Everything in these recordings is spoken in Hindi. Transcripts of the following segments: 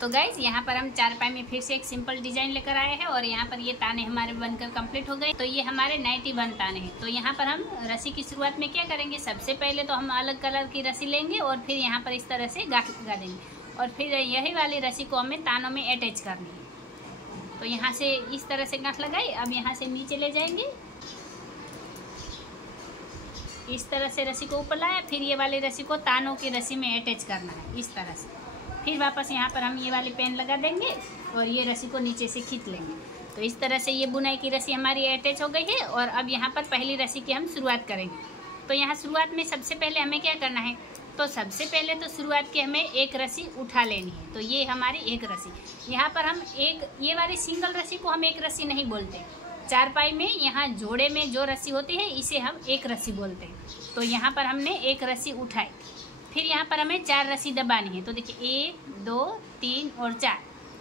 तो गाइज यहाँ पर हम चारपाई में फिर से एक सिंपल डिजाइन लेकर आए हैं और यहाँ पर ये ताने हमारे बनकर कंप्लीट हो गए। तो ये हमारे 91 ताने हैं। तो यहाँ पर हम रस्सी की शुरुआत में क्या करेंगे, सबसे पहले तो हम अलग कलर की रस्सी लेंगे और फिर यहाँ पर इस तरह से गांठ लगा देंगे और फिर यही वाली रस्सी को हमें तानों में अटैच करनी है। तो यहाँ से इस तरह से गांठ लगाई। अब यहाँ से नीचे ले जाएंगे, इस तरह से रस्सी को ऊपर लाया, फिर ये वाली रस्सी को तानों की रस्सी में अटैच करना है इस तरह से। फिर वापस यहाँ पर हम ये वाली पेन लगा देंगे और ये रस्सी को नीचे से खींच लेंगे। तो इस तरह से ये बुनाई की रस्सी हमारी अटैच हो गई है। और अब यहाँ पर पहली रस्सी की हम शुरुआत करेंगे। तो यहाँ शुरुआत में सबसे पहले हमें क्या करना है, तो सबसे पहले तो शुरुआत की हमें एक रस्सी उठा लेनी है। तो ये हमारी एक रस्सी, यहाँ पर हम एक ये वाली सिंगल रस्सी को हम एक रस्सी नहीं बोलते। चारपाई में यहाँ जोड़े में जो रस्सी होती है इसे हम एक रस्सी बोलते हैं। तो यहाँ पर हमने एक रस्सी उठाई, फिर यहाँ पर हमें 4 रस्सी दबानी है। तो देखिए 1 2 3 और 4,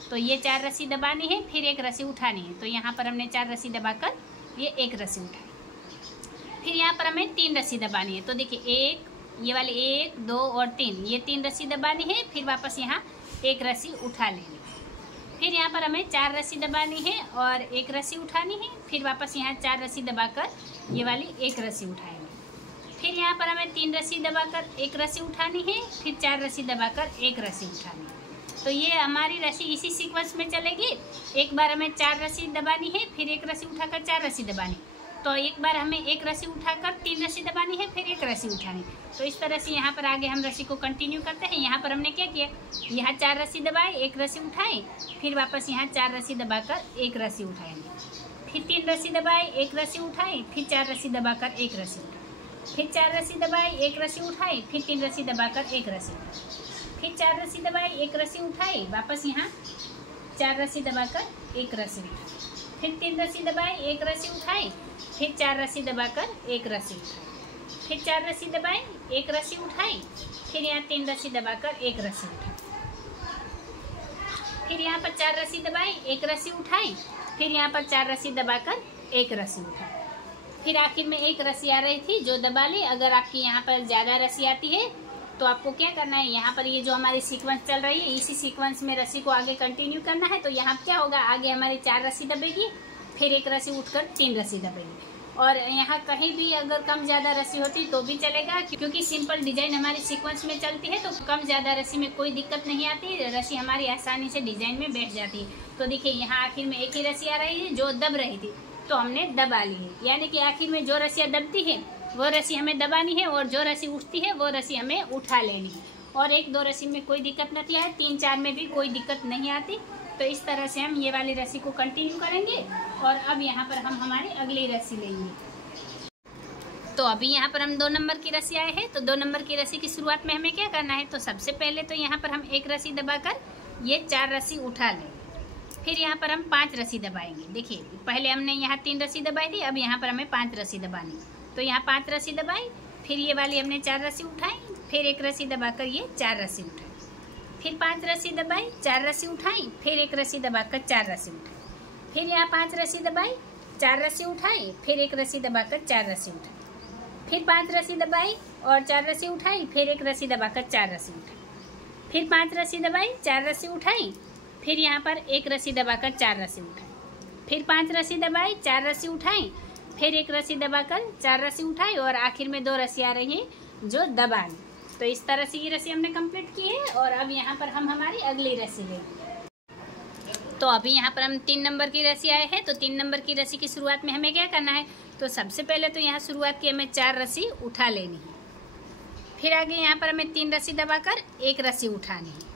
तो ये 4 रस्सी दबानी है, फिर एक रस्सी उठानी है। तो यहाँ पर हमने 4 रस्सी दबाकर ये एक रस्सी उठाई। फिर यहाँ पर हमें 3 रस्सी दबानी है। तो देखिए ये वाली 1 2 और 3, ये 3 रस्सी दबानी है, फिर वापस यहाँ एक रस्सी उठा लेनी। फिर यहाँ पर हमें 4 रस्सी दबानी है और एक रस्सी उठानी है, फिर वापस यहाँ 4 रस्सी दबाकर ये वाली एक रस्सी उठाएंगे। फिर यहाँ पर हमें 3 रस्सी दबाकर एक रस्सी उठानी है, फिर 4 रस्सी दबाकर एक रस्सी उठानी है। तो ये हमारी रस्सी इसी सीक्वेंस में चलेगी। एक बार हमें 4 रस्सी दबानी है, फिर एक रस्सी उठाकर 4 रस्सी दबानी। तो एक बार हमें एक रस्सी उठाकर 3 रस्सी दबानी है, फिर एक रस्सी उठानी। तो इस तरह से यहाँ पर आगे हम रस्सी को कंटिन्यू करते हैं। यहाँ पर हमने क्या किया, यहाँ 4 रस्सी दबाए, एक रस्सी उठाई, फिर वापस यहाँ 4 रस्सी दबाकर एक रस्सी उठाएंगे। फिर 3 रस्सी दबाए, एक रस्सी उठाई, फिर 4 रस्सी दबाकर एक रस्सी उठाई, फिर 4 रस्सी दबाई, एक रस्सी उठाई, फिर 3 रस्सी दबाकर एक रस्सी उठाई, फिर 4 रस्सी दबाई, एक रस्सी उठाई, वापस यहाँ 4 रस्सी दबाकर एक रस्सी उठाई, फिर 3 रस्सी दबाई, एक रस्सी उठाई, फिर 4 रस्सी दबाकर एक रस्सी उठाई, फिर 4 रस्सी दबाई, एक रस्सी उठाई, फिर यहाँ 3 रस्सी दबाकर एक रस्सी उठाई, फिर यहाँ पर 4 रस्सी दबाई, एक रस्सी उठाई, फिर यहाँ पर 4 रस्सी दबाकर एक रस्सी उठाई। फिर आखिर में एक रस्सी आ रही थी जो दबा ली। अगर आपकी यहाँ पर ज़्यादा रस्सी आती है तो आपको क्या करना है, यहाँ पर ये जो हमारी सीक्वेंस चल रही है इसी सीक्वेंस में रस्सी को आगे कंटिन्यू करना है। तो यहाँ क्या होगा, आगे हमारी 4 रस्सी दबेगी, फिर एक रस्सी उठकर 3 रस्सी दबेगी। और यहाँ कहीं भी अगर कम ज़्यादा रस्सी होती तो भी चलेगा, क्योंकि सिंपल डिजाइन हमारी सीक्वेंस में चलती है। तो कम ज़्यादा रस्सी में कोई दिक्कत नहीं आती, रस्सी हमारी आसानी से डिजाइन में बैठ जाती है। तो देखिए यहाँ आखिर में एक ही रस्सी आ रही है जो दब रही थी, तो हमने दबा ली है। यानी कि आखिर में जो रस्सियाँ दबती है वो रस्सी हमें दबानी है और जो रस्सी उठती है वो रस्सी हमें उठा लेनी है। और 1 2 रस्सी में कोई दिक्कत नहीं है, 3 4 में भी कोई दिक्कत नहीं आती। तो इस तरह से हम ये वाली रस्सी को कंटिन्यू करेंगे। और अब यहाँ पर हम हमारी अगली रस्सी लेंगे। तो अभी यहाँ पर हम 2 नंबर की रस्सी आए हैं। तो 2 नंबर की रस्सी की शुरुआत में हमें क्या करना है, तो सबसे पहले तो यहाँ पर हम एक रस्सी दबाकर ये 4 रस्सी उठा लें। फिर यहाँ पर हम 5 रस्सी दबाएंगे। देखिए पहले हमने यहाँ 3 रस्सी दबाई थी, अब यहाँ पर हमें 5 रस्सी दबानी। तो यहाँ 5 रस्सी दबाई, फिर ये वाली हमने 4 रस्सी उठाई, फिर एक रस्सी दबाकर ये 4 रस्सी उठाई, फिर 5 रस्सी दबाई, 4 रस्सी उठाई, फिर एक रस्सी दबाकर 4 रस्सी उठाई, फिर यहाँ 5 रस्सी दबाई, 4 रस्सी उठाई, फिर एक रस्सी दबाकर 4 रस्सी उठाई, फिर 5 रस्सी दबाई और 4 रस्सी उठाई, फिर एक रस्सी दबाकर 4 रस्सी उठाई, फिर 5 रस्सी दबाई, 4 रस्सी उठाई, फिर यहाँ पर एक रस्सी दबाकर 4 रस्सी उठाई, फिर 5 रस्सी दबाई, 4 रस्सी उठाई, फिर एक रस्सी दबाकर 4 रस्सी उठाई और आखिर में 2 रस्सी आ रही है जो दबा ली। तो इस तरह से ये रस्सी हमने कंप्लीट की है। और अब यहाँ पर हम हमारी अगली रस्सी लेंगे। तो अभी यहाँ पर हम 3 नंबर की रस्सी आए हैं। तो 3 नंबर की रस्सी की शुरुआत में हमें क्या करना है, तो सबसे पहले तो यहाँ शुरुआत की हमें 4 रस्सी उठा लेनी है। फिर आगे यहाँ पर हमें 3 रस्सी दबाकर एक रस्सी उठानी है।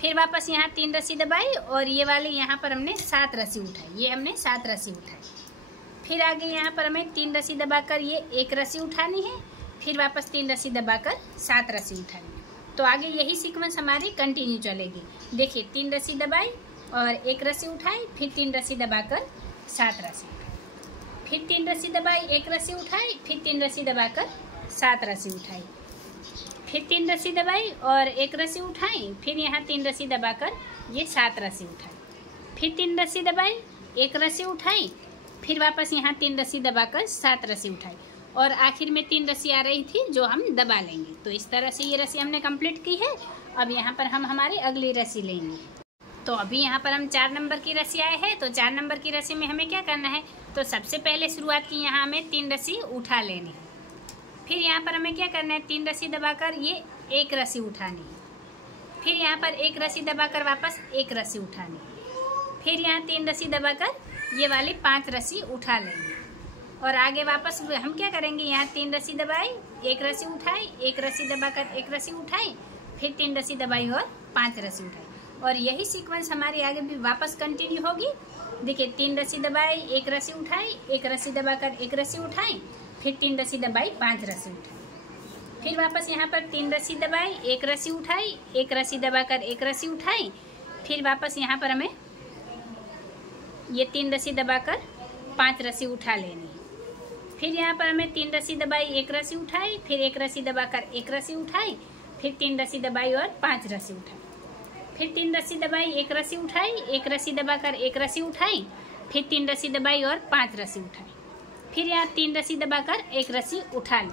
फिर वापस यहाँ 3 रस्सी दबाई और ये वाली यहाँ पर हमने 7 रस्सी उठाई, ये हमने 7 रस्सी उठाई। फिर आगे यहाँ पर हमें 3 रस्सी दबाकर ये एक रस्सी उठानी है, फिर वापस 3 रस्सी दबाकर 7 रस्सी उठानी है। तो आगे यही सीक्वेंस हमारी कंटिन्यू चलेगी। देखिए 3 रस्सी दबाई और एक रस्सी उठाई, फिर 3 रस्सी दबाकर 7 रस्सी उठाई, फिर 3 रस्सी दबाई, एक रस्सी उठाई, फिर 3 रस्सी दबाकर 7 रस्सी उठाई, फिर 3 रस्सी दबाई और एक रस्सी उठाई, फिर यहाँ 3 रस्सी दबाकर ये 7 रस्सी उठाई, फिर 3 रस्सी दबाई, एक रस्सी उठाई, फिर वापस यहाँ 3 रस्सी दबाकर 7 रस्सी उठाई और आखिर में 3 रस्सी आ रही थी जो हम दबा लेंगे। तो इस तरह से ये रस्सी हमने कंप्लीट की है। अब यहाँ पर हम हमारी अगली रस्सी लेंगे। तो अभी यहाँ पर हम 4 नंबर की रस्सी आए हैं। तो 4 नंबर की रस्सी में हमें क्या करना है, तो सबसे पहले शुरुआत की यहाँ हमें 3 रस्सी उठा लेनी है। फिर यहाँ पर हमें क्या करना है, 3 रस्सी दबाकर ये 1 रस्सी उठानी है। फिर यहाँ पर 1 रस्सी दबाकर वापस 1 रस्सी उठानी है। फिर यहाँ 3 रस्सी दबाकर ये वाली 5 रस्सी उठा लेंगे और आगे वापस हम क्या करेंगे, यहाँ 3 रस्सी दबाई, 1 रस्सी उठाई, 1 रस्सी दबाकर 1 रस्सी उठाई, फिर 3 रस्सी दबाई और 5 रस्सी उठाई। और यही सीक्वेंस हमारी आगे भी वापस कंटिन्यू होगी। देखिए 3 रस्सी दबाई, 1 रस्सी उठाई, 1 रस्सी दबाकर 1 रस्सी उठाई, फिर 3 रस्सी दबाई, 5 रस्सी उठाई। फिर वापस यहाँ पर 3 रस्सी दबाई, 1 रस्सी उठाई, 1 रस्सी दबाकर 1 रस्सी उठाई, फिर वापस यहाँ पर हमें ये 3 रस्सी दबाकर 5 रस्सी उठा लेनी है। फिर यहाँ पर हमें 3 रस्सी दबाई, 1 रस्सी उठाई, फिर 1 रस्सी दबाकर 1 रस्सी उठाई, फिर 3 रस्सी दबाई और 5 रस्सी उठाई। फिर 3 रस्सी दबाई, 1 रस्सी उठाई, 1 रस्सी दबाकर 1 रस्सी उठाई, फिर 3 रस्सी दबाई और 5 रस्सी उठाई। फिर यहाँ 3 रस्सी दबाकर 1 रस्सी उठा ली।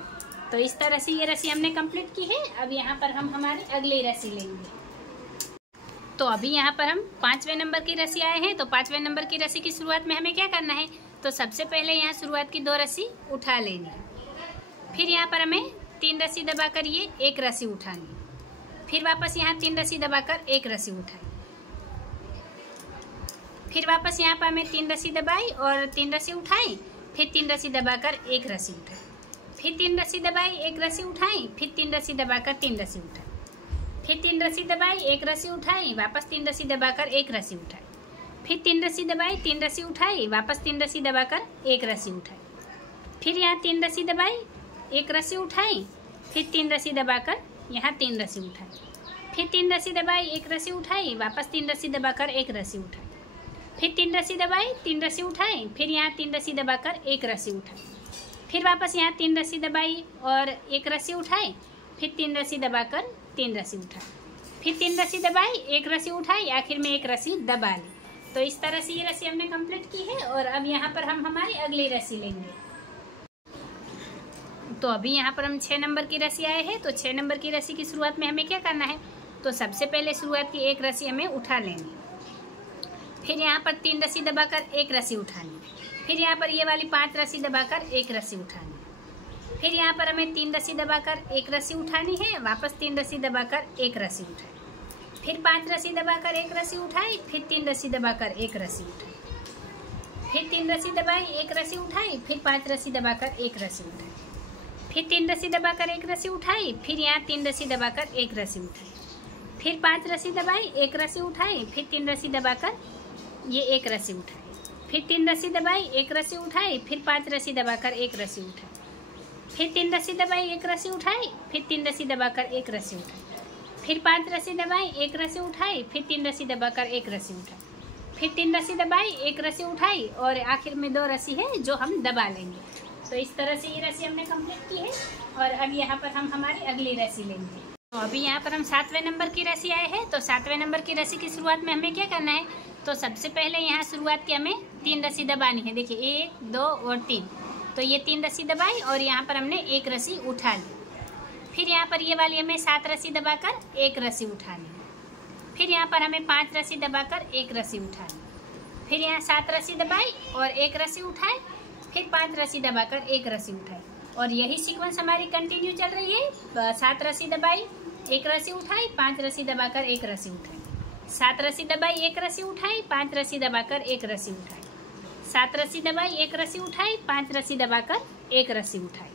तो इस तरह से ये रस्सी हमने कंप्लीट की है। अब यहाँ पर हम हमारी अगली रस्सी लेंगे। तो अभी यहाँ पर हम 5वें नंबर की रस्सी आए हैं। तो 5वें नंबर की रस्सी की शुरुआत में हमें क्या करना है, तो सबसे पहले यहाँ शुरुआत की 2 रस्सी उठा लेनी है। फिर यहाँ पर हमें 3 रस्सी दबाकर ये 1 रस्सी उठानी है। फिर वापस यहाँ 3 रस्सी दबाकर 1 रस्सी उठाई। फिर वापस यहाँ पर हमें 3 रस्सी दबाई और 3 रस्सी उठाई, फिर 3 रस्सी दबाकर 1 रस्सी उठाई, फिर 3 रस्सी दबाई, 1 रस्सी उठाई, फिर 3 रस्सी दबाकर 3 रस्सी उठाई, फिर 3 रस्सी दबाई, 1 रस्सी उठाई, वापस 3 रस्सी दबाकर 1 रस्सी उठाई, फिर 3 रस्सी दबाई, 3 रस्सी उठाई, वापस 3 रस्सी दबाकर 1 रस्सी उठाई, फिर यहाँ 3 रस्सी दबाई, 1 रस्सी उठाई, फिर 3 रस्सी दबाकर यहाँ 3 रस्सी उठाई, फिर 3 रस्सी दबाई, 1 रस्सी उठाई, वापस 3 रस्सी दबाकर 1 रस्सी उठाई, फिर 3 रस्सी दबाई, 3 रस्सी उठाई, फिर यहाँ 3 रस्सी दबाकर 1 रस्सी उठाई, फिर वापस यहाँ 3 रस्सी दबाई और 1 रस्सी उठाई, फिर 3 रस्सी दबाकर 3 रस्सी उठाई, फिर 3 रस्सी दबाई, 1 रस्सी उठाई, आखिर में 1 रस्सी दबा ली। तो इस तरह से ये रस्सी हमने कंप्लीट की है। और अब यहाँ पर हम हमारी अगली रस्सी लेंगे। तो अभी यहाँ पर हम 6 नंबर की रस्सी आए हैं। तो 6 नंबर की रस्सी की शुरुआत में हमें क्या करना है, तो सबसे पहले शुरुआत की 1 रस्सी हमें उठा लेनी, फिर यहाँ पर 3 रस्सी दबाकर 1 रस्सी उठानी, फिर यहाँ पर ये वाली 5 रस्सी दबाकर 1 रस्सी उठानी, फिर यहाँ पर हमें 3 रस्सी दबाकर 1 रस्सी उठानी है, वापस 3 रस्सी दबाकर 1 रस्सी उठाई, फिर 5 रस्सी दबाकर 1 रस्सी उठाई, फिर 3 रस्सी दबाकर 1 रस्सी उठाई, फिर 3 रस्सी दबाई, 1 रस्सी उठाई, फिर 5 रस्सी दबाकर 1 रस्सी उठाई, फिर 3 रस्सी दबाकर 1 रस्सी उठाई, फिर यहाँ 3 रस्सी दबाकर 1 रस्सी उठाई, फिर 5 रस्सी दबाई, 1 रस्सी उठाई, फिर 3 रस्सी दबाकर ये 1 रस्सी उठाई, फिर 3 रस्सी दबाई, 1 रस्सी उठाई, फिर 5 रस्सी दबाकर 1 रस्सी उठाई, फिर 3 रस्सी दबाई, 1 रस्सी उठाई, फिर 3 रस्सी दबाकर 1 रस्सी उठाई, फिर 5 रस्सी दबाई, 1 रस्सी उठाई, फिर 3 रस्सी दबाकर 1 रस्सी उठाई, फिर 3 रस्सी दबाई, 1 रस्सी उठाई और आखिर में 2 रस्सी है जो हम दबा लेंगे। तो इस तरह से ये रस्सी हमने कंप्लीट की है। और अब यहाँ पर हम हमारी अगली रस्सी लेंगे। तो अभी यहाँ पर हम 7वें नंबर की रस्सी आए हैं। तो 7वें नंबर की रस्सी की शुरुआत में हमें क्या करना है, तो सबसे पहले यहाँ शुरुआत की हमें 3 रस्सी दबानी है। देखिए 1, 2 और 3। तो ये 3 रस्सी दबाई और यहाँ पर हमने 1 रस्सी उठा ली। फिर यहाँ पर ये वाली हमें 7 रस्सी दबाकर 1 रस्सी उठानी है। फिर यहाँ पर हमें 5 रस्सी दबाकर 1 रस्सी उठानी, फिर यहाँ 7 रस्सी दबाई और 1 रस्सी उठाई, फिर 5 रस्सी दबाकर 1 रस्सी उठाई। और यही सीक्वेंस हमारी कंटिन्यू चल रही है। 7 रस्सी दबाई, 1 रस्सी उठाई, 5 रस्सी दबाकर 1 रस्सी उठाई, 7 रस्सी दबाई, 1 रस्सी उठाई, 5 रस्सी दबाकर 1 रस्सी उठाई, 7 रस्सी दबाई, 1 रस्सी उठाई, 5 रस्सी दबाकर 1 रस्सी उठाई,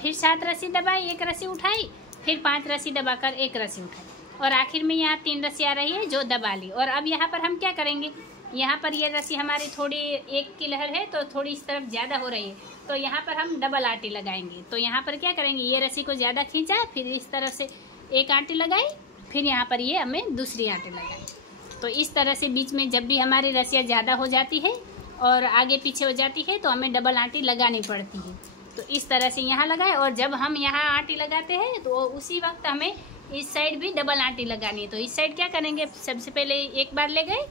फिर 7 रस्सी दबाई, 1 रस्सी उठाई, फिर 5 रस्सी दबाकर 1 रस्सी उठाई और आखिर में यहाँ 3 रस्सी आ रही है जो दबा ली। और अब यहाँ पर हम क्या करेंगे, यहाँ पर ये रस्सी हमारी थोड़ी 1 की लहर है तो थोड़ी इस तरफ ज़्यादा हो रही है, तो यहाँ पर हम डबल आटी लगाएंगे। तो यहाँ पर क्या करेंगे, ये रस्सी को ज़्यादा खींचा, फिर इस तरफ से 1 आटी लगाई, फिर यहाँ पर ये हमें दूसरी आटी लगाई। तो इस तरह से बीच में जब भी हमारी रस्सियाँ ज़्यादा हो जाती है और आगे पीछे हो जाती है तो हमें डबल आटी लगानी पड़ती है। तो इस तरह से यहाँ लगाए और जब हम यहाँ आटी लगाते हैं तो उसी वक्त हमें इस साइड भी डबल आटी लगानी है। तो इस साइड क्या करेंगे, सबसे पहले 1 बार ले गए,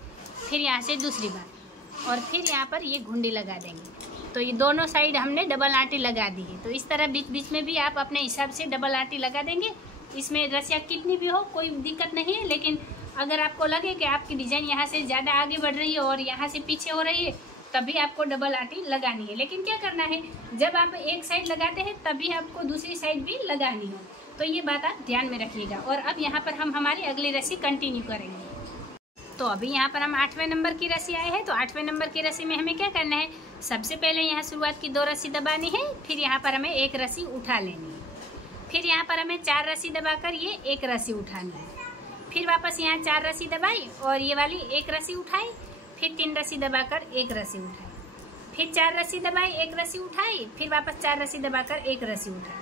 फिर यहाँ से दूसरी बार और फिर यहाँ पर ये घुंडी लगा देंगे। तो ये दोनों साइड हमने डबल आटी लगा दी है। तो इस तरह बीच बीच में भी आप अपने हिसाब से डबल आटी लगा देंगे। इसमें रस्सियाँ कितनी भी हो कोई दिक्कत नहीं है, लेकिन अगर आपको लगे कि आपकी डिजाइन यहाँ से ज़्यादा आगे बढ़ रही है और यहाँ से पीछे हो रही है, तभी आपको डबल आटी लगानी है। लेकिन क्या करना है, जब आप एक साइड लगाते हैं तभी आपको दूसरी साइड भी लगानी है। तो ये बात आप ध्यान में रखिएगा। और अब यहाँ पर हम हमारी अगली रस्सी कंटिन्यू करेंगे। तो अभी यहाँ पर हम 8वें नंबर की रस्सी आए हैं। तो 8वें नंबर की रस्सी में हमें क्या करना है, सबसे पहले यहाँ शुरुआत की 2 रस्सी दबानी है, फिर यहाँ पर हमें 1 रस्सी उठा लेनी है, फिर यहाँ पर हमें 4 रस्सी दबाकर ये 1 रस्सी उठानी है, फिर वापस यहाँ 4 रस्सी दबाई और ये वाली 1 रस्सी उठाई, फिर 3 रस्सी दबाकर 1 रस्सी उठाई, फिर 4 रस्सी दबाई 1 रस्सी उठाई, फिर वापस 4 रस्सी दबाकर 1 रस्सी उठाई,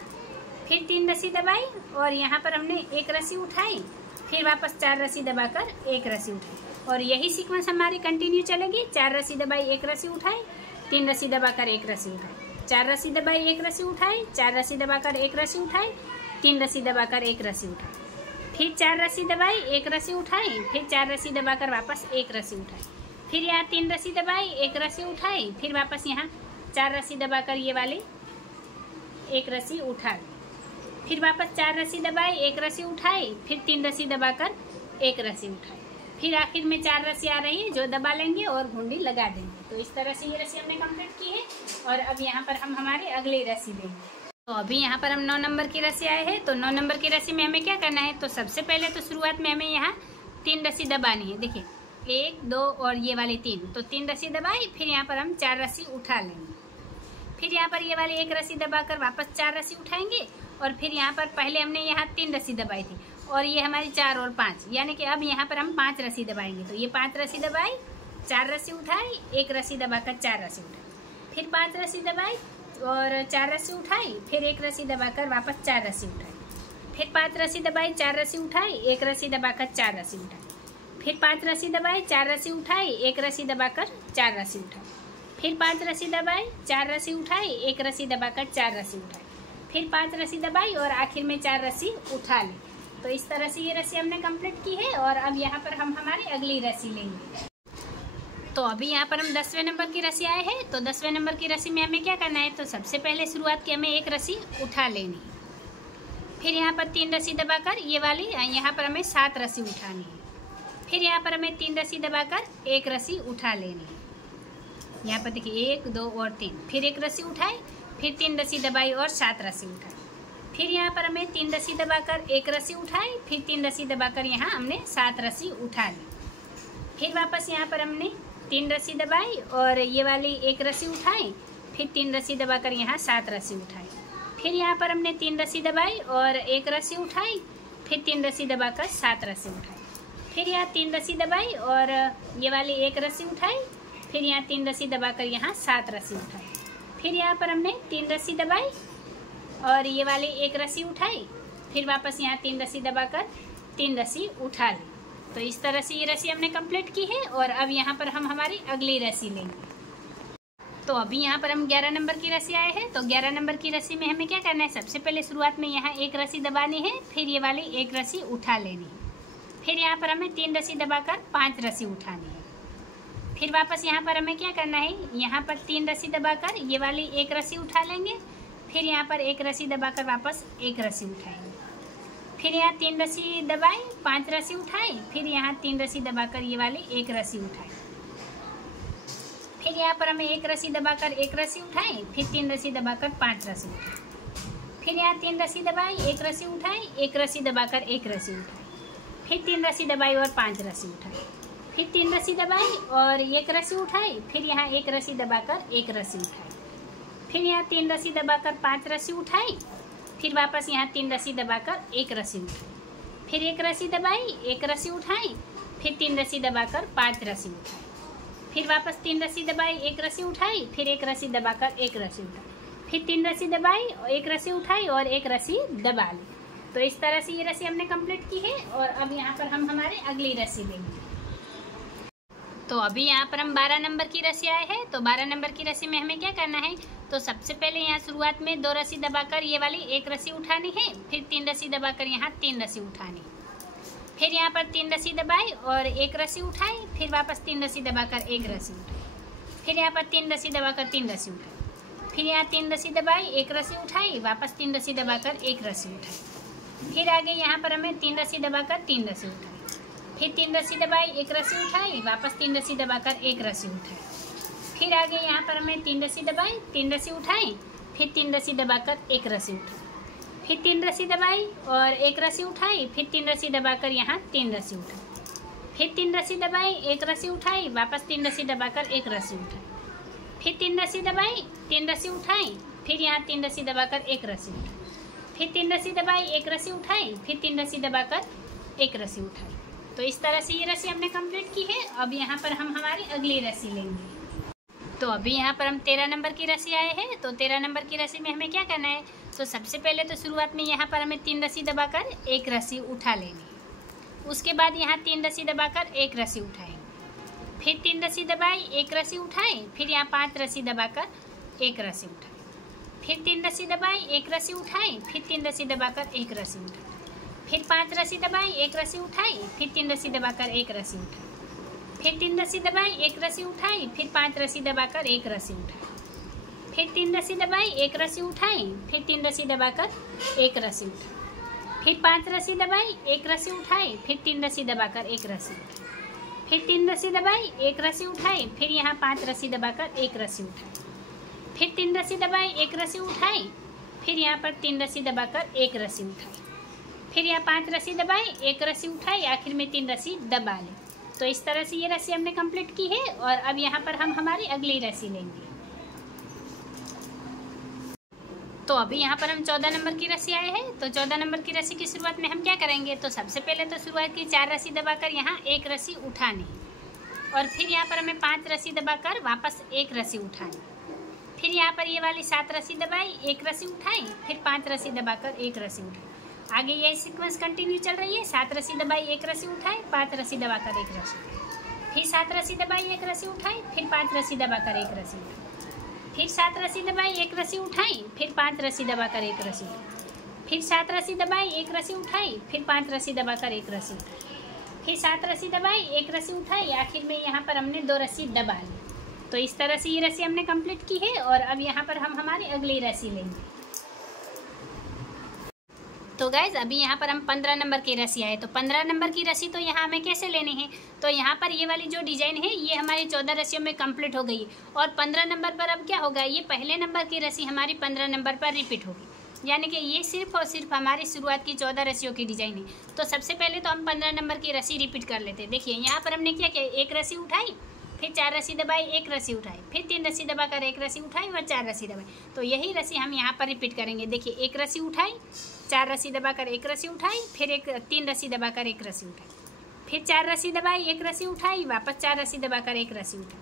फिर 3 रस्सी दबाई और यहाँ पर हमने 1 रस्सी उठाई, फिर वापस 4 रस्सी दबाकर 1 रस्सी उठाई। और यही सीक्वेंस हमारी कंटिन्यू चलेगी। 4 रस्सी दबाई 1 रस्सी उठाई, 3 रस्सी दबाकर 1 रस्सी उठाई, 4 रस्सी दबाई 1 रस्सी उठाई, 4 रस्सी दबाकर 1 रस्सी उठाई, 3 रस्सी दबाकर 1 रस्सी उठाई, फिर 4 रस्सी दबाई 1 रस्सी उठाई, फिर 4 रस्सी दबाकर वापस 1 रस्सी उठाई, फिर यहाँ 3 रस्सी दबाई 1 रस्सी उठाई, फिर वापस यहाँ 4 रस्सी दबाकर ये वाली 1 रस्सी उठा, फिर वापस 4 रस्सी दबाई 1 रस्सी उठाई, फिर 3 रस्सी दबाकर 1 रस्सी उठाई, फिर आखिर में 4 रस्सी आ रही है जो दबा लेंगे और घुंडी लगा देंगे। तो इस तरह से ये रस्सी हमने कंप्लीट की है। और अब यहाँ पर हम हमारी अगली रस्सी लेंगे। तो अभी यहाँ पर हम 9 नंबर की रस्सी आए हैं। तो 9 नंबर की रस्सी में हमें क्या करना है, तो सबसे पहले तो शुरुआत में हमें यहाँ 3 रस्सी दबानी है। देखिए 1 2 और ये वाली 3, तो 3 रस्सी दबाई, फिर यहाँ पर हम 4 रस्सी उठा लेंगे, फिर यहाँ पर ये वाली 1 रस्सी दबाकर वापस 4 रस्सी उठाएंगे और फिर यहाँ पर पहले हमने यहाँ 3 रस्सी दबाई थी और ये हमारी 4 और 5, यानी कि अब यहाँ पर हम 5 रस्सी दबाएंगे। तो ये 5 रस्सी दबाई, 4 रस्सी उठाई, 1 रस्सी दबाकर 4 रस्सी उठाई, फिर 5 रस्सी दबाई और 4 रस्सी उठाई, फिर 1 रस्सी दबाकर वापस 4 रस्सी उठाई, फिर 5 रस्सी दबाई 4 रस्सी उठाई, 1 रस्सी दबाकर 4 रस्सी उठाई, फिर 5 रस्सी दबाई 4 रस्सी उठाई, 1 रस्सी दबाकर 4 रस्सी उठाई, फिर 5 रस्सी दबाई 4 रस्सी उठाई, 1 रस्सी दबाकर 4 रस्सी उठाई, फिर 5 रस्सी दबाई और आखिर में 4 रस्सी उठा ली। तो इस तरह से ये रस्सी हमने कंप्लीट की है। और अब यहाँ पर हम हमारी अगली रस्सी लेंगे। तो अभी यहाँ पर हम 10वें नंबर की रस्सी आए हैं। तो 10वें नंबर की रस्सी में हमें क्या करना है, तो सबसे पहले शुरुआत की हमें 1 रस्सी उठा लेनी है, फिर यहाँ पर 3 रस्सी दबाकर ये वाली यहाँ पर हमें 7 रस्सी उठानी है, फिर यहाँ पर हमें 3 रस्सी दबाकर 1 रस्सी उठा लेनी है। यहाँ पर देखिए 1 2 और 3, फिर 1 रस्सी उठाई, फिर 3 रस्सी दबाई और 7 रस्सी उठाई, फिर यहाँ पर हमें 3 रस्सी दबाकर 1 रस्सी उठाई, फिर 3 रस्सी दबाकर यहाँ हमने 7 रस्सी उठा ली, फिर वापस यहाँ पर हमने 3 रस्सी दबाई और ये वाली 1 रस्सी उठाई, फिर 3 रस्सी दबाकर यहाँ 7 रस्सी उठाई, फिर यहाँ पर हमने 3 रस्सी दबाई और 1 रस्सी उठाई, फिर 3 रस्सी दबाकर 7 रस्सी उठाई, फिर यहाँ 3 रस्सी दबाई और ये वाली 1 रस्सी उठाई, फिर यहाँ 3 रस्सी दबाकर यहाँ 7 रस्सी उठाई, फिर यहाँ पर हमने 3 रस्सी दबाई और ये वाली 1 रस्सी उठाई, फिर वापस यहाँ 3 रस्सी दबाकर 3 रस्सी उठा ली। तो इस तरह से ये रस्सी हमने कंप्लीट की है। और अब यहाँ पर हम हमारी अगली रस्सी लेंगे। तो अभी यहाँ पर हम 11 नंबर की रस्सी आए हैं। तो 11 नंबर की रस्सी में हमें क्या करना है, सबसे पहले शुरुआत में यहाँ 1 रस्सी दबानी है, फिर ये वाली 1 रस्सी उठा लेनी है, फिर यहाँ पर हमें 3 रस्सी दबाकर 5 रस्सी उठानी है, फिर वापस यहाँ पर हमें क्या करना है, यहाँ पर 3 रस्सी दबाकर ये वाली 1 रस्सी उठा लेंगे, फिर यहाँ पर 1 रस्सी दबाकर वापस 1 रस्सी उठाएंगे, फिर यहाँ 3 रस्सी दबाई 5 रस्सी उठाई, फिर यहाँ 3 रस्सी दबाकर ये वाली 1 रस्सी उठाई, फिर यहाँ पर हमें 1 रस्सी दबाकर 1 रस्सी उठाई, फिर 3 रस्सी दबाकर 5 रस्सी उठाई, फिर यहाँ 3 रस्सी दबाई 1 रस्सी उठाई, 1 रस्सी दबाकर 1 रस्सी उठाई, फिर 3 रस्सी दबाई और 5 रस्सी उठाई, फिर 3 रस्सी दबाई और 1 रस्सी उठाई, फिर यहाँ 1 रस्सी दबाकर 1 रस्सी उठाई, फिर यहाँ 3 रस्सी दबाकर 5 रस्सी उठाई, फिर वापस यहाँ 3 रस्सी दबाकर 1 रस्सी उठाई, फिर 1 रस्सी दबाई 1 रस्सी उठाई, फिर 3 रस्सी दबाकर 5 रस्सी उठाई, फिर वापस 3 रस्सी दबाई 1 रस्सी उठाई, फिर 1 रस्सी दबाकर 1 रस्सी उठाई, फिर 3 रस्सी दबाई 1 रस्सी उठाई और 1 रस्सी दबा ली। तो इस तरह से ये रस्सी हमने कंप्लीट की है। और अब यहाँ पर हम हमारे अगली रस्सी लेंगे। तो अभी यहाँ पर हम 12 नंबर की रस्सी आए हैं। तो 12 नंबर की रस्सी में हमें क्या करना है, तो सबसे पहले यहाँ शुरुआत में 2 रस्सी दबाकर ये वाली 1 रस्सी उठानी है, फिर 3 रस्सी दबाकर यहाँ 3 रस्सी उठानी, फिर यहाँ पर 3 रस्सी दबाई और 1 रस्सी उठाई, फिर वापस 3 रस्सी दबाकर 1 रस्सी उठाई, फिर यहाँ पर 3 रस्सी दबाकर 3 रस्सी उठाई, फिर यहाँ 3 रस्सी दबाई 1 रस्सी उठाई, वापस 3 रस्सी दबाकर 1 रस्सी उठाई, फिर आगे यहाँ पर हमें 3 रस्सी दबाकर 3 रस्सी उठाई, फिर 3 रस्सी दबाई, एक रस्सी उठाई, वापस 3 रस्सी दबाकर एक रस्सी उठाई। फिर आगे यहाँ पर हमने 3 रस्सी दबाई, 3 रस्सी उठाई, फिर 3 रस्सी दबाकर एक रस्सी उठाई, फिर 3 रस्सी दबाई और एक रस्सी उठाई, फिर 3 रस्सी दबाकर यहाँ 3 रस्सी उठाई, फिर 3 रस्सी दबाई, एक रस्सी उठाई, वापस 3 रस्सी दबाकर एक रस्सी उठाई, फिर 3 रस्सी दबाई, 3 रस्सी उठाई, फिर यहाँ 3 रस्सी दबाकर एक रस्सी उठाई, फिर 3 रस्सी दबाई, एक रस्सी उठाई, फिर 3 रस्सी दबाकर एक रस्सी उठाई। तो इस तरह से ये रस्सी हमने कंप्लीट की है। अब यहाँ पर हम हमारी अगली रस्सी लेंगे। तो अभी यहाँ पर हम 13 नंबर की रस्सी आए हैं। तो 13 नंबर की रस्सी में हमें क्या करना है, तो सबसे पहले तो शुरुआत में यहाँ पर हमें 3 रस्सी दबाकर एक रस्सी उठा लेनी है। उसके बाद यहाँ 3 रस्सी दबाकर एक रस्सी उठाएंगे, फिर 3 रस्सी दबाई, एक रस्सी उठाई, फिर यहाँ 5 रस्सी दबाकर एक रस्सी उठाई, फिर 3 रस्सी दबाई, एक रस्सी उठाई, फिर 3 रस्सी दबाकर एक रस्सी उठाई, फिर 5 रस्सी दबाई, एक रस्सी उठाई, फिर 3 रस्सी दबाकर एक रस्सी उठाई, फिर 3 रस्सी दबाई, एक रस्सी उठाई, फिर 5 रस्सी दबाकर एक रस्सी उठाई, फिर 3 रस्सी दबाई, एक रस्सी उठाई, फिर 3 रस्सी दबाकर एक रस्सी उठाई, फिर 5 रस्सी दबाई, एक रस्सी उठाई, फिर 3 रस्सी दबाकर एक रस्सी उठाई, फिर 3 रस्सी दबाई, एक रस्सी उठाई, फिर यहाँ 5 रस्सी दबाकर एक रस्सी उठाई, फिर 3 रस्सी दबाई, एक रस्सी उठाई, फिर यहाँ पर 3 रस्सी दबाकर एक रस्सी उठाई, फिर यहाँ 5 रस्सी दबाई, एक रस्सी उठाई, आखिर में 3 रस्सी दबा लें। तो इस तरह से ये रस्सी हमने कंप्लीट की है। और अब यहाँ पर हम हमारी अगली रस्सी लेंगे। तो अभी यहाँ पर हम 14 नंबर की रस्सी आए हैं। तो 14 नंबर की रस्सी की शुरुआत में हम क्या करेंगे, तो सबसे पहले तो शुरुआत की 4 रस्सी दबाकर यहाँ एक रस्सी उठानी, और फिर यहाँ पर हमें 5 रस्सी दबाकर वापस एक रस्सी उठानी, फिर यहाँ पर ये वाली 7 रस्सी दबाई, एक रस्सी उठाई, फिर 5 रस्सी दबाकर एक रस्सी उठाई। आगे ये सीक्वेंस कंटिन्यू चल रही है। 7 रस्सी दबाई, एक रस्सी उठाई, 5 रस्सी दबाकर एक रस्सी उठाई, फिर 7 रस्सी दबाई, एक रस्सी उठाई, फिर 5 रस्सी दबाकर एक रस्सी उठाई, फिर 7 रस्सी दबाई, एक रस्सी उठाई, फिर 5 रस्सी दबाकर एक रस्सी उठाई, फिर 7 रस्सी दबाई, एक रस्सी उठाई, फिर 5 रस्सी दबाकर एक रस्सी उठाई, फिर 7 रस्सी दबाई, एक रस्सी उठाई, आखिर में यहाँ पर हमने 2 रस्सी दबा ली। तो इस तरह से ये रस्सी हमने कंप्लीट की है। और अब यहाँ पर हम हमारी अगली रस्सी लेंगे। तो गाइज अभी यहाँ पर हम 15 नंबर की रस्सी आए। तो 15 नंबर की रस्सी तो यहाँ हमें कैसे लेनी है, तो यहाँ पर ये वाली जो डिजाइन है ये हमारी 14 रस्सियों में कंप्लीट हो गई। और 15 नंबर पर अब क्या होगा, ये पहले नंबर की रस्सी हमारी 15 नंबर पर रिपीट होगी, यानी कि ये सिर्फ और सिर्फ हमारी शुरुआत की 14 रस्सियों की डिजाइन है। तो सबसे पहले तो हम 15 नंबर की रस्सी रिपीट कर लेते हैं। देखिए यहाँ पर हमने क्या किया, एक रस्सी उठाई, फिर 4 रस्सी दबाई, एक रस्सी उठाई, फिर 3 रस्सी दबाकर एक रस्सी उठाई और 4 रस्सी दबाई। तो यही रस्सी हम यहाँ पर रिपीट करेंगे। देखिए एक रस्सी उठाई, 4 रस्सी दबाकर एक रस्सी उठाई, फिर 3 रस्सी दबाकर एक रस्सी उठाई, फिर 4 रस्सी दबाई, एक रस्सी उठाई, वापस 4 रस्सी दबाकर एक रस्सी उठाई,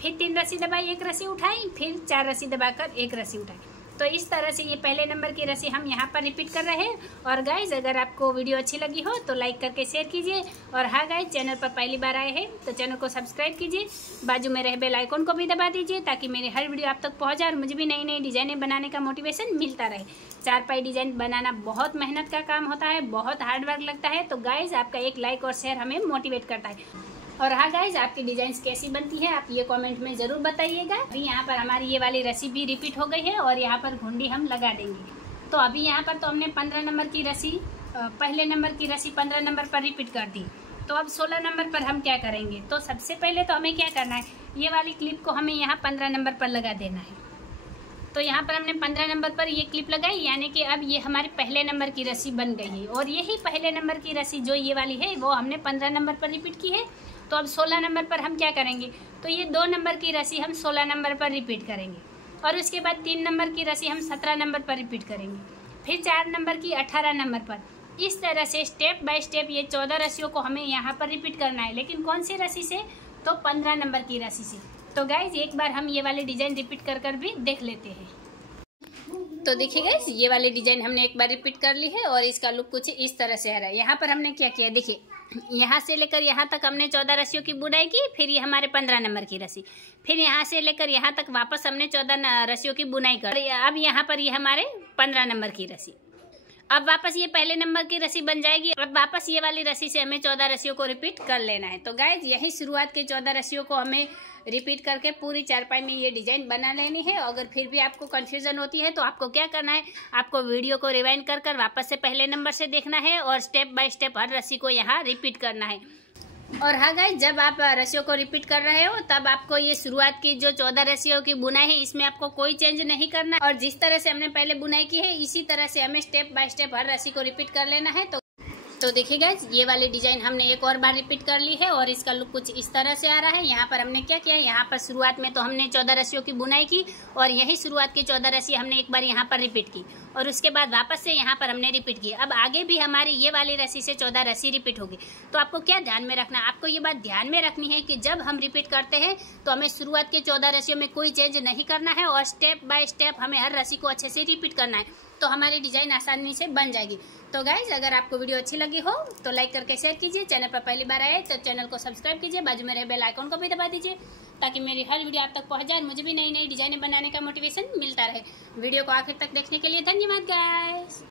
फिर 3 रस्सी दबाई, एक रस्सी उठाई, फिर 4 रस्सी दबाकर एक रस्सी उठाई। तो इस तरह से ये पहले नंबर की रस्सी हम यहाँ पर रिपीट कर रहे हैं। और गाइज अगर आपको वीडियो अच्छी लगी हो तो लाइक करके शेयर कीजिए। और हाँ गाइज, चैनल पर पहली बार आए हैं तो चैनल को सब्सक्राइब कीजिए, बाजू में रहे बेल आइकन को भी दबा दीजिए ताकि मेरी हर वीडियो आप तक पहुँच जाए और मुझे भी नई नई डिजाइनें बनाने का मोटिवेशन मिलता रहे। 4 पाई डिजाइन बनाना बहुत मेहनत का काम होता है, बहुत हार्ड वर्क लगता है। तो गाइज आपका एक लाइक और शेयर हमें मोटिवेट करता है। और हाँ गाइज, आपकी डिजाइन्स कैसी बनती है आप ये कमेंट में ज़रूर बताइएगा। अभी यहाँ पर हमारी ये वाली रस्सी भी रिपीट हो गई है और यहाँ पर घुंडी हम लगा देंगे। तो अभी यहाँ पर तो हमने 15 नंबर की रस्सी, पहले नंबर की रस्सी 15 नंबर पर रिपीट कर दी। तो अब 16 नंबर पर हम क्या करेंगे, तो सबसे पहले तो हमें क्या करना है, ये वाली क्लिप को हमें यहाँ 15 नंबर पर लगा देना है। तो यहाँ पर हमने 15 नंबर पर ये क्लिप लगाई, यानी कि अब ये हमारे पहले नंबर की रस्सी बन गई है। और यही पहले नंबर की रस्सी जो ये वाली है वो हमने 15 नंबर पर रिपीट की है। तो अब 16 नंबर पर हम क्या करेंगे, तो ये 2 नंबर की रस्सी हम 16 नंबर पर रिपीट करेंगे। और उसके बाद 3 नंबर की रस्सी हम 17 नंबर पर रिपीट करेंगे, फिर 4 नंबर की 18 नंबर पर। इस तरह से स्टेप बाय स्टेप ये 14 रस्सियों को हमें यहाँ पर रिपीट करना है। लेकिन कौन सी रस्सी से, तो 15 नंबर की रस्सी से। तो गाइज एक बार हम ये वाले डिजाइन रिपीट कर कर भी देख लेते हैं। तो देखिए गाइस, ये वाली डिजाइन हमने एक बार रिपीट कर ली है और इसका लुक कुछ इस तरह से आ रहा है। यहाँ पर हमने क्या किया, देखिए यहाँ से लेकर यहाँ तक हमने 14 रस्सियों की बुनाई की, फिर ये हमारे 15 नंबर की रस्सी, फिर यहाँ से लेकर यहाँ तक वापस हमने 14 रस्सियों की बुनाई कर। अब यहाँ पर ये हमारे 15 नंबर की रस्सी। अब वापस ये पहले नंबर की रस्सी बन जाएगी। अब वापस ये वाली रस्सी से हमें 14 रस्सियों को रिपीट कर लेना है। तो गाइज यही शुरुआत के 14 रस्सियों को हमें रिपीट करके पूरी चारपाई में ये डिजाइन बना लेनी है। अगर फिर भी आपको कंफ्यूजन होती है तो आपको क्या करना है, आपको वीडियो को रिवाइंड कर वापस से पहले नंबर से देखना है और स्टेप बाय स्टेप हर रस्सी को यहाँ रिपीट करना है। और हाँ गाइस, जब आप रस्सियों को रिपीट कर रहे हो तब आपको ये शुरुआत की जो 14 रस्सियों की बुनाई है इसमें आपको कोई चेंज नहीं करना और जिस तरह से हमने पहले बुनाई की है इसी तरह से हमें स्टेप बाय स्टेप हर रस्सी को रिपीट कर लेना है। तो देखिए गाइस, ये वाली डिजाइन हमने एक और बार रिपीट कर ली है और इसका लुक कुछ इस तरह से आ रहा है। यहाँ पर हमने क्या किया, यहाँ पर शुरुआत में तो हमने 14 रस्सियों की बुनाई की और यही शुरुआत की 14 रस्सी हमने एक बार यहाँ पर रिपीट की और उसके बाद वापस से यहाँ पर हमने रिपीट की। अब आगे भी हमारी ये वाली रस्सी से 14 रस्सी रिपीट होगी। तो आपको क्या ध्यान में रखना है, आपको ये बात ध्यान में रखनी है कि जब हम रिपीट करते हैं तो हमें शुरुआत के 14 रस्सियों में कोई चेंज नहीं करना है और स्टेप बाय स्टेप हमें हर रस्सी को अच्छे से रिपीट करना है, तो हमारी डिजाइन आसानी से बन जाएगी। तो गाइज, अगर आपको वीडियो अच्छी लगी हो तो लाइक करके शेयर कीजिए। चैनल पर पहली बार आए तो चैनल को सब्सक्राइब कीजिए, बाजू में रहे बेल आइकन को भी दबा दीजिए ताकि मेरी हर वीडियो आप तक पहुंच जाए, मुझे भी नई नई डिजाइनें बनाने का मोटिवेशन मिलता रहे। वीडियो को आखिर तक देखने के लिए धन्यवाद गाइस।